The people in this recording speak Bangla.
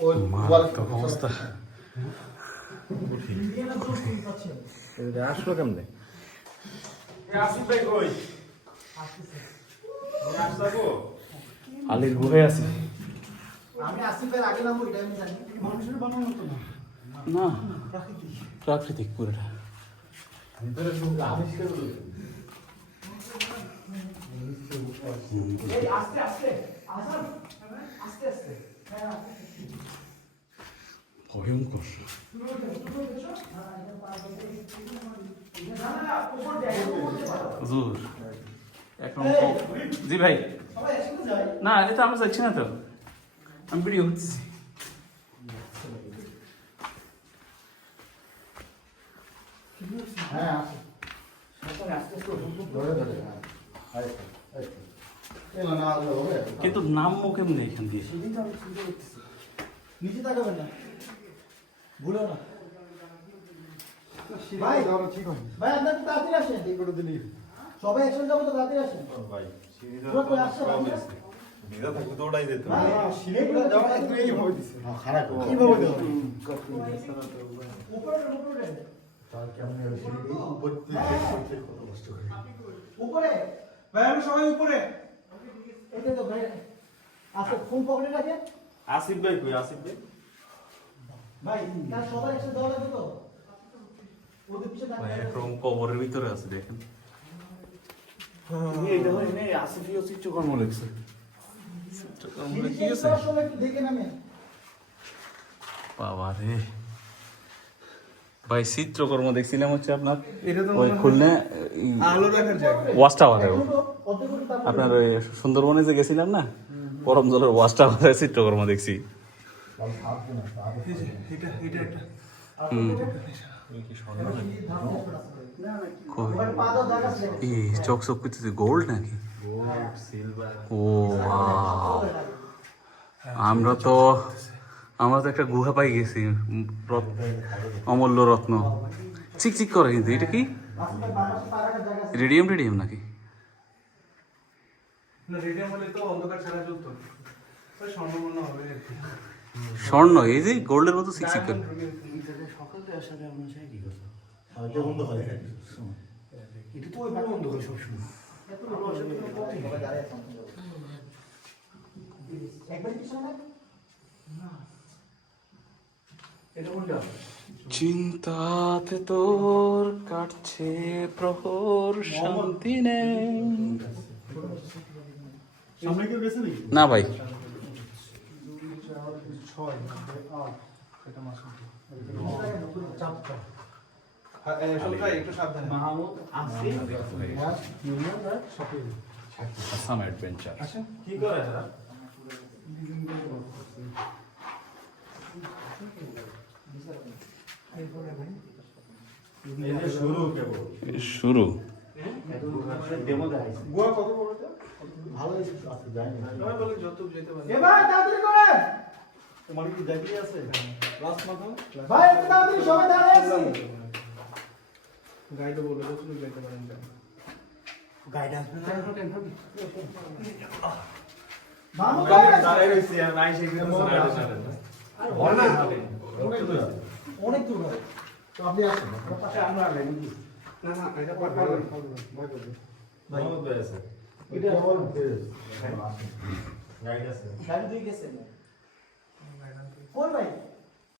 অবস্থা আসলো কেমনে? আলির গুহায় আছে আমি আসিফের আগে নাম ওইটা আমি জানি মানুষের বানানো তো না প্রাকৃতিক পুরোটা ভিতরে সব আবিষ্কার হলো এই আস্তে আস্তে আসান আস্তে আস্তে হ্যাঁ ভয়ঙ্কর হুজুর এখন জি ভাই না এটা আমরা যাচ্ছি না তো আমি ভিডিও করতেছি হ্যাঁ আস্তে আস্তে ধরে ধরে কিন্তু নামও কেমনি এখান দিয়ে নিচে তাকাবেন না ভুলো না ভাই ঠিক হয় ভাই আপনার তো তাড়াতাড়ি আসেন এই করে দিলি সবাই একসাথে যাবো তো তাড়াতাড়ি আসেন ভাই সিঁড়িটা কই আসছে নিদা থাকলে তো ওটাই দিত ভাই সিঁড়িটা যাওয়া একটু এই ভাবে দিছে হ্যাঁ খারাপ কি ভাবে দাও উপরে উপরে তার কেমন সিঁড়ি উপর থেকে কত কষ্ট করে উপরে ভাই আমরা সবাই উপরে এটা তো ভাই আচ্ছা ফোন পকেটে রাখেন আসিফ ভাই কই আসিফ ভাই? ভাই তার সবাই একসাথে যাওয়া লাগবে তো ওদের পিছে ভাই একরকম কবরের ভিতরে আছে দেখেন এটা হয় না আসিফিও চিত্রকর্ম লিখছে। কি আছে সময় একটু দেখে নামেন বাবা রে ভাই চিত্রকর্ম দেখছিলাম হচ্ছে আপনার ওই খুলনা আলো রাখার জায়গা। ওয়াচ টাওয়ারে আপনার ওই সুন্দরবনে যে গেছিলাম না পরম জলের ওয়াচ টাওয়ারে চিত্রকর্ম দেখছি চক চক করতেছে গোল্ড নাকি ও আমরা তো একটা গুহা পাই গেছি অমূল্য রত্ন চিকচিক করে কিন্তু এটা কি রেডিয়াম রেডিয়াম নাকি না রেডিয়াম হলে তো অন্ধকার ছাড়া জ্বলতো স্বর্ণবর্ণ হবে আর কি স্বর্ণ এই যে গোল্ডের মতো চিকচিক করে সকালে আসলে আমরা চাই কি কথা এটা বন্ধ হয় এটা তো ওই বন্ধ হয় সবসময় একবার কি শোনা এটা বললাম চিন্তাতে তোর কাটছে প্রহর শান্তি নেই সামনে কেউ গেছে নাকি না ভাই 6 8 এটা মাস চাপটা একটু সাবধানে Mahmud Asif union right shopping Assam adventure আচ্ছা কি করে তারা শুরু গোয়া কত বড় এটা ভালো আছে জানি না আমি বলি যতটুকু যেতে পারি এ ভাই তাড়াতাড়ি করেন তোমার কি দাবি আছে লাস্ট মাথা ভাই একটু তাড়াতাড়ি সবাই দাঁড়ায় আছি গাইডও বলে যতটুকু যেতে পারেন গাইড আসবে না মামু দাঁড়ায় রইছি আর নাই সেখানে অনেক দূর ভাই তো আপনি আসেন আপনার পাশে আমরা লাগি না না এটা ভালো ভাই আছে এটা আমার গাইড আছে গাইড দিয়ে গেছে